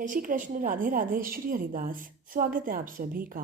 जय श्री कृष्ण। राधे राधे। श्री हरिदास। स्वागत है आप सभी का।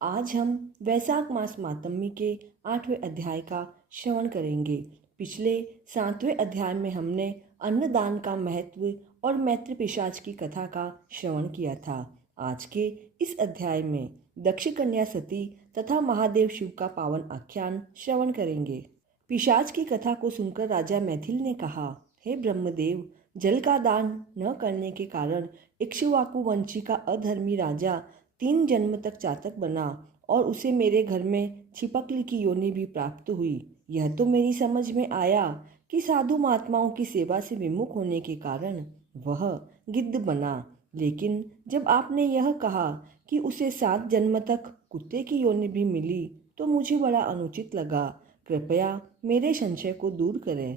आज हम वैशाख मास मातम्मी के 8वें अध्याय का श्रवण करेंगे। पिछले 7वें अध्याय में हमने अन्नदान का महत्व और मैत्र पिशाच की कथा का श्रवण किया था। आज के इस अध्याय में दक्ष कन्या सती तथा महादेव शिव का पावन आख्यान श्रवण करेंगे। पिशाच की कथा को सुनकर राजा मैथिल ने कहा, हे ब्रह्मदेव, जल का दान न करने के कारण इक्ष्वाकु वंशी का अधर्मी राजा 3 जन्म तक चातक बना और उसे मेरे घर में छिपकली की योनि भी प्राप्त हुई। यह तो मेरी समझ में आया कि साधु महात्माओं की सेवा से विमुख होने के कारण वह गिद्ध बना, लेकिन जब आपने यह कहा कि उसे 7 जन्म तक कुत्ते की योनि भी मिली तो मुझे बड़ा अनुचित लगा। कृपया मेरे संशय को दूर करें।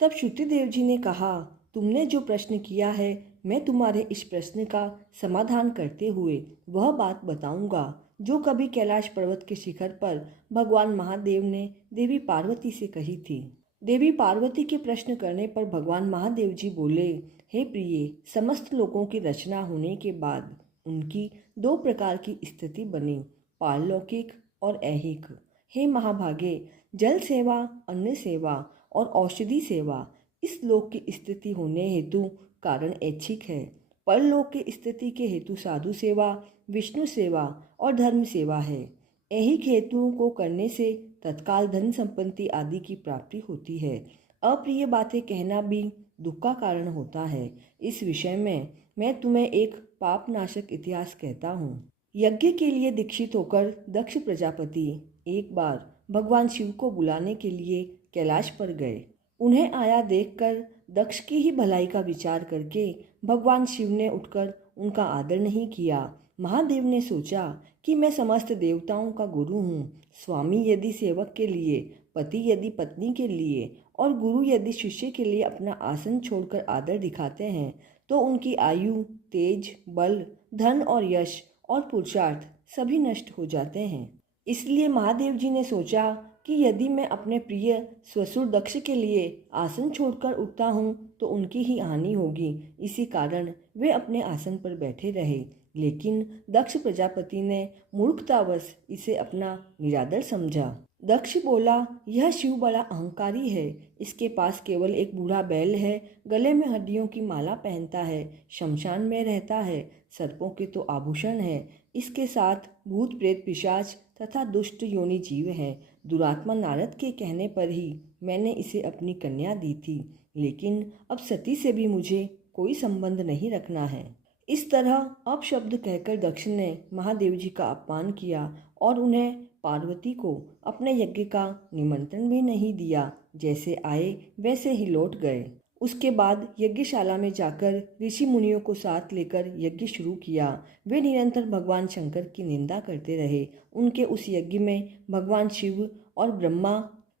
तब श्रुतिदेव जी ने कहा, तुमने जो प्रश्न किया है मैं तुम्हारे इस प्रश्न का समाधान करते हुए वह बात बताऊंगा जो कभी कैलाश पर्वत के शिखर पर भगवान महादेव ने देवी पार्वती से कही थी। देवी पार्वती के प्रश्न करने पर भगवान महादेव जी बोले, हे प्रिय, समस्त लोगों की रचना होने के बाद उनकी 2 प्रकार की स्थिति बनी, पारलौकिक और ऐहिक। हे महाभागे, जल सेवा, अन्न सेवा और औषधि सेवा इस लोक की स्थिति होने हेतु कारण ऐच्छिक है। परलोक की स्थिति के हेतु साधु सेवा, विष्णु सेवा और धर्म सेवा है। ऐहिक हेतुओं को करने से तत्काल धन संपत्ति आदि की प्राप्ति होती है। अप्रिय बातें कहना भी दुख का कारण होता है। इस विषय में मैं तुम्हें एक पापनाशक इतिहास कहता हूँ। यज्ञ के लिए दीक्षित होकर दक्ष प्रजापति एक बार भगवान शिव को बुलाने के लिए कैलाश पर गए। उन्हें आया देखकर दक्ष की ही भलाई का विचार करके भगवान शिव ने उठकर उनका आदर नहीं किया। महादेव ने सोचा कि मैं समस्त देवताओं का गुरु हूँ। स्वामी यदि सेवक के लिए, पति यदि पत्नी के लिए और गुरु यदि शिष्य के लिए अपना आसन छोड़कर आदर दिखाते हैं तो उनकी आयु, तेज, बल, धन और यश और पुरुषार्थ सभी नष्ट हो जाते हैं। इसलिए महादेव जी ने सोचा कि यदि मैं अपने प्रिय ससुर दक्ष के लिए आसन छोड़कर उठता हूँ तो उनकी ही हानि होगी। इसी कारण वे अपने आसन पर बैठे रहे, लेकिन दक्ष प्रजापति ने मूर्खतावश इसे अपना निरादर समझा। दक्ष बोला, यह शिव बड़ा अहंकारी है। इसके पास केवल एक बूढ़ा बैल है, गले में हड्डियों की माला पहनता है, शमशान में रहता है, सर्पों के तो आभूषण है। इसके साथ भूत प्रेत पिशाच तथा दुष्ट योनि जीव हैं। दुरात्मा नारद के कहने पर ही मैंने इसे अपनी कन्या दी थी, लेकिन अब सती से भी मुझे कोई संबंध नहीं रखना है। इस तरह अपशब्द कहकर दक्ष ने महादेव जी का अपमान किया और उन्हें पार्वती को अपने यज्ञ का निमंत्रण भी नहीं दिया। जैसे आए वैसे ही लौट गए। उसके बाद यज्ञशाला में जाकर ऋषि मुनियों को साथ लेकर यज्ञ शुरू किया। वे निरंतर भगवान शंकर की निंदा करते रहे। उनके उस यज्ञ में भगवान शिव और ब्रह्मा,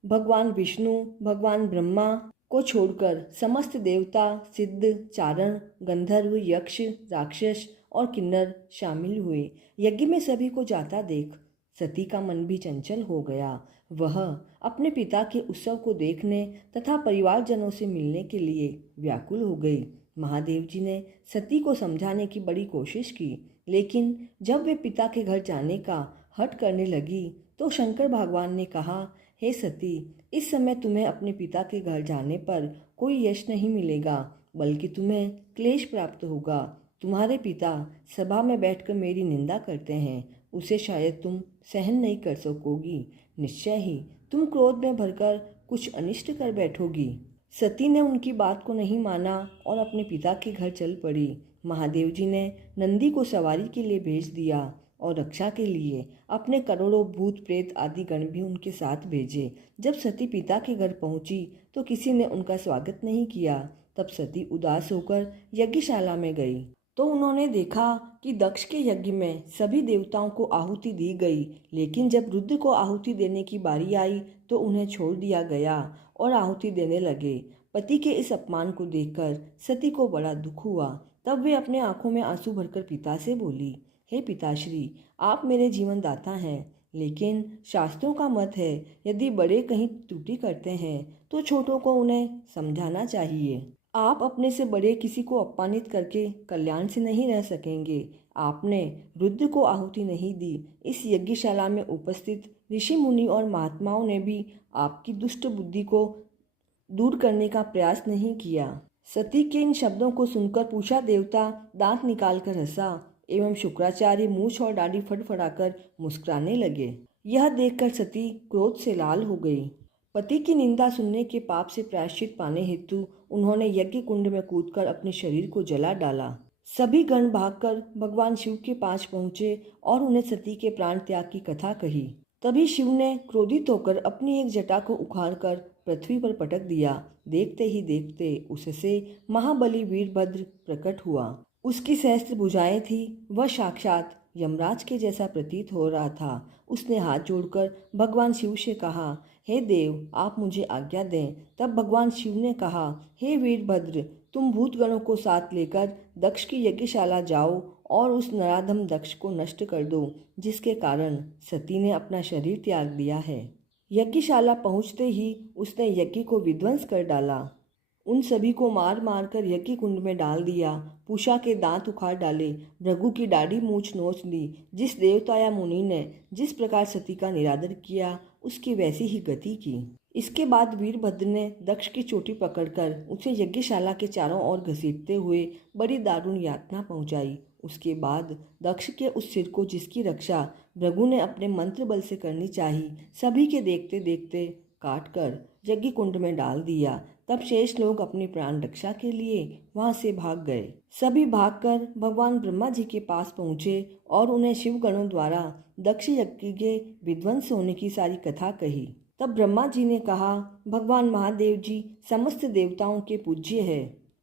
भगवान विष्णु, भगवान ब्रह्मा को छोड़कर समस्त देवता, सिद्ध, चारण, गंधर्व, यक्ष, राक्षस और किन्नर शामिल हुए। यज्ञ में सभी को जाता देख सती का मन भी चंचल हो गया। वह अपने पिता के उत्सव को देखने तथा परिवारजनों से मिलने के लिए व्याकुल हो गई। महादेव जी ने सती को समझाने की बड़ी कोशिश की, लेकिन जब वे पिता के घर जाने का हठ करने लगी तो शंकर भगवान ने कहा, हे सती, इस समय तुम्हें अपने पिता के घर जाने पर कोई यश नहीं मिलेगा, बल्कि तुम्हें क्लेश प्राप्त होगा। तुम्हारे पिता सभा में बैठकर मेरी निंदा करते हैं, उसे शायद तुम सहन नहीं कर सकोगी। निश्चय ही तुम क्रोध में भरकर कुछ अनिष्ट कर बैठोगी। सती ने उनकी बात को नहीं माना और अपने पिता के घर चल पड़ी। महादेव जी ने नंदी को सवारी के लिए भेज दिया और रक्षा के लिए अपने करोड़ों भूत प्रेत आदि गण भी उनके साथ भेजे। जब सती पिता के घर पहुंची तो किसी ने उनका स्वागत नहीं किया। तब सती उदास होकर यज्ञशाला में गई तो उन्होंने देखा कि दक्ष के यज्ञ में सभी देवताओं को आहुति दी गई, लेकिन जब रुद्र को आहुति देने की बारी आई तो उन्हें छोड़ दिया गया और आहुति देने लगे। पति के इस अपमान को देखकर सती को बड़ा दुख हुआ। तब वे अपने आंखों में आंसू भरकर पिता से बोली, हे पिताश्री, आप मेरे जीवन दाता हैं, लेकिन शास्त्रों का मत है यदि बड़े कहीं त्रुटि करते हैं तो छोटों को उन्हें समझाना चाहिए। आप अपने से बड़े किसी को अपमानित करके कल्याण से नहीं रह सकेंगे। आपने रुद्र को आहुति नहीं दी। इस यज्ञशाला में उपस्थित ऋषि मुनि और महात्माओं ने भी आपकी दुष्ट बुद्धि को दूर करने का प्रयास नहीं किया। सती के इन शब्दों को सुनकर पूछा देवता दांत निकालकर हंसा एवं शुक्राचार्य मूछ और दाढ़ी फड़फड़ाकर मुस्कुराने लगे। यह देखकर सती क्रोध से लाल हो गई। पति की निंदा सुनने के पाप से प्रायश्चित पाने हेतु उन्होंने यज्ञ कुंड में कूदकर अपने शरीर को जला डाला। सभी गण भागकर भगवान शिव के पास पहुंचे और उन्हें सती के प्राण त्याग की कथा कही। तभी शिव ने क्रोधित होकर अपनी एक जटा को उखाड़कर पृथ्वी पर पटक दिया। देखते ही देखते उससे महाबली वीरभद्र प्रकट हुआ। उसकी सहस्त्र भुजाएं थी। वह साक्षात यमराज के जैसा प्रतीत हो रहा था। उसने हाथ जोड़कर भगवान शिव से कहा, हे देव, आप मुझे आज्ञा दें। तब भगवान शिव ने कहा, हे वीरभद्र, तुम भूतगणों को साथ लेकर दक्ष की यज्ञशाला जाओ और उस नराधम दक्ष को नष्ट कर दो, जिसके कारण सती ने अपना शरीर त्याग दिया है। यज्ञशाला पहुंचते ही उसने यज्ञ को विध्वंस कर डाला। उन सभी को मार मार कर यज्ञ कुंड में डाल दिया। पूषा के दांत उखाड़ डाले, भृगु की दाढ़ी मूछ नोच ली। जिस देवता या मुनि ने जिस प्रकार सती का निरादर किया, उसकी वैसी ही गति की। इसके बाद वीरभद्र ने दक्ष की चोटी पकड़कर उसे यज्ञशाला के चारों ओर घसीटते हुए बड़ी दारुण यातना पहुंचाई। उसके बाद दक्ष के उस सिर को, जिसकी रक्षा भृगु ने अपने मंत्र बल से करनी चाहिए, सभी के देखते देखते काट कर यज्ञ कुंड में डाल दिया। तब शेष लोग अपनी प्राण रक्षा के लिए वहां से भाग गए। सभी भागकर भगवान ब्रह्मा जी के पास पहुंचे और उन्हें शिव गणों द्वारा दक्ष यज्ञ के विध्वंस होने की सारी कथा कही। तब ब्रह्मा जी ने कहा, भगवान महादेव जी समस्त देवताओं के पूज्य है।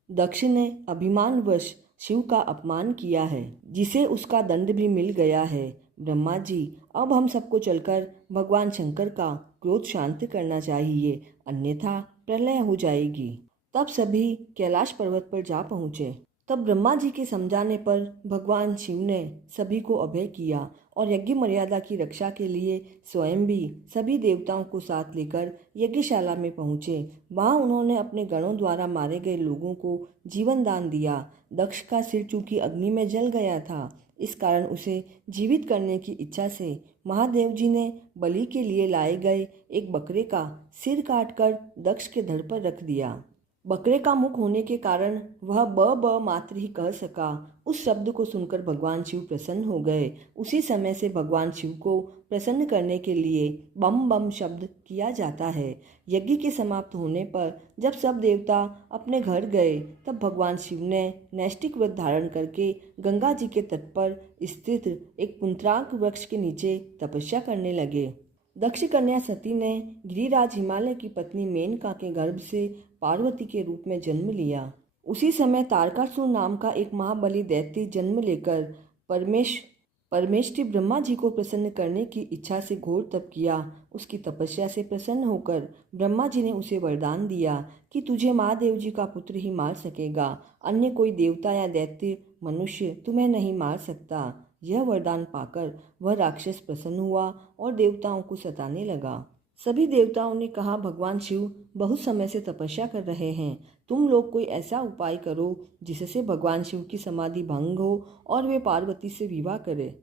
दक्ष ने अभिमानवश शिव का अपमान किया है, जिसे उसका दंड भी मिल गया है। ब्रह्मा जी, अब हम सबको चलकर भगवान शंकर का क्रोध शांत करना चाहिए, अन्यथा प्रलय हो जाएगी। तब सभी कैलाश पर्वत पर जा पहुँचे। तब ब्रह्मा जी के समझाने पर भगवान शिव ने सभी को अभय किया और यज्ञ मर्यादा की रक्षा के लिए स्वयं भी सभी देवताओं को साथ लेकर यज्ञशाला में पहुँचे। वहाँ उन्होंने अपने गणों द्वारा मारे गए लोगों को जीवन दान दिया। दक्ष का सिर चूंकि अग्नि में जल गया था, इस कारण उसे जीवित करने की इच्छा से महादेव जी ने बलि के लिए लाए गए एक बकरे का सिर काटकर दक्ष के धड़ पर रख दिया। बकरे का मुख होने के कारण वह ब मात्र ही कह सका। उस शब्द को सुनकर भगवान शिव प्रसन्न हो गए। उसी समय से भगवान शिव को प्रसन्न करने के लिए बम बम शब्द किया जाता है। यज्ञ के समाप्त होने पर जब सब देवता अपने घर गए, तब भगवान शिव ने नैष्टिक व्रत धारण करके गंगा जी के तट पर स्थित एक पुंतराक वृक्ष के नीचे तपस्या करने लगे। दक्ष कन्या सती ने गिरिराज हिमालय की पत्नी मेनका के गर्भ से पार्वती के रूप में जन्म लिया। उसी समय तारकासुर नाम का एक महाबली दैत्य जन्म लेकर परमेष्ठी ब्रह्मा जी को प्रसन्न करने की इच्छा से घोर तप किया। उसकी तपस्या से प्रसन्न होकर ब्रह्मा जी ने उसे वरदान दिया कि तुझे महादेव जी का पुत्र ही मार सकेगा, अन्य कोई देवता या दैत्य मनुष्य तुम्हें नहीं मार सकता। यह वरदान पाकर वह राक्षस प्रसन्न हुआ और देवताओं को सताने लगा। सभी देवताओं ने कहा, भगवान शिव बहुत समय से तपस्या कर रहे हैं, तुम लोग कोई ऐसा उपाय करो जिससे भगवान शिव की समाधि भंग हो और वे पार्वती से विवाह करें।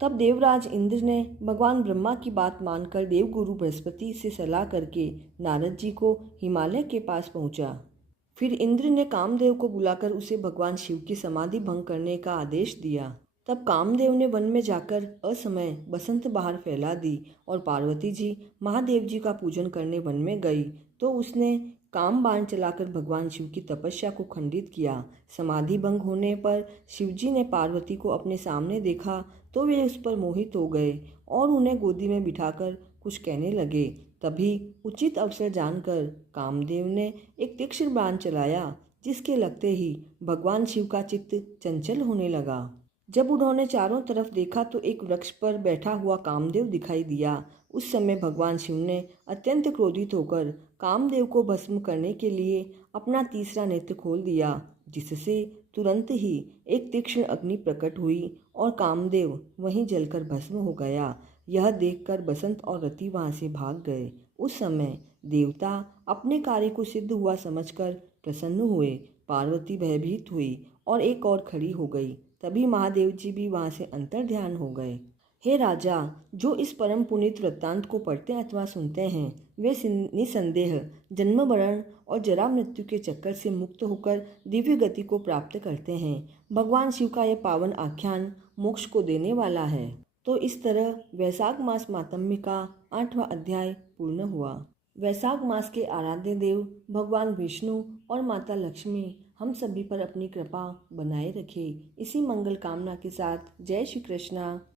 तब देवराज इंद्र ने भगवान ब्रह्मा की बात मानकर देवगुरु बृहस्पति से सलाह करके नारद जी को हिमालय के पास पहुंचा। फिर इंद्र ने कामदेव को बुलाकर उसे भगवान शिव की समाधि भंग करने का आदेश दिया। तब कामदेव ने वन में जाकर असमय बसंत बहार फैला दी और पार्वती जी महादेव जी का पूजन करने वन में गई तो उसने काम बाण चलाकर भगवान शिव की तपस्या को खंडित किया। समाधि भंग होने पर शिवजी ने पार्वती को अपने सामने देखा तो वे उस पर मोहित हो गए और उन्हें गोदी में बिठाकर कुछ कहने लगे। तभी उचित अवसर जानकर कामदेव ने एक तीक्ष्ण बाण चलाया, जिसके लगते ही भगवान शिव का चित्त चंचल होने लगा। जब उन्होंने चारों तरफ देखा तो एक वृक्ष पर बैठा हुआ कामदेव दिखाई दिया। उस समय भगवान शिव ने अत्यंत क्रोधित होकर कामदेव को भस्म करने के लिए अपना तीसरा नेत्र खोल दिया, जिससे तुरंत ही एक तीक्ष्ण अग्नि प्रकट हुई और कामदेव वहीं जलकर भस्म हो गया। यह देखकर बसंत और रति वहां से भाग गए। उस समय देवता अपने कार्य को सिद्ध हुआ समझकर प्रसन्न हुए। पार्वती भयभीत हुई और एक और खड़ी हो गई। तभी महादेव जी भी वहां से अंतर ध्यान हो गए। हे राजा, जो इस परम पुनीत वृत्तांत को पढ़ते अथवा सुनते हैं वे निसंदेह जन्म मरण और जरा मृत्यु के चक्कर से मुक्त होकर दिव्य गति को प्राप्त करते हैं। भगवान शिव का यह पावन आख्यान मोक्ष को देने वाला है। तो इस तरह वैशाख मास मातम्य का 8वां अध्याय पूर्ण हुआ। वैशाख मास के आराध्य देव भगवान विष्णु और माता लक्ष्मी हम सभी पर अपनी कृपा बनाए रखे। इसी मंगल कामना के साथ जय श्री कृष्णा।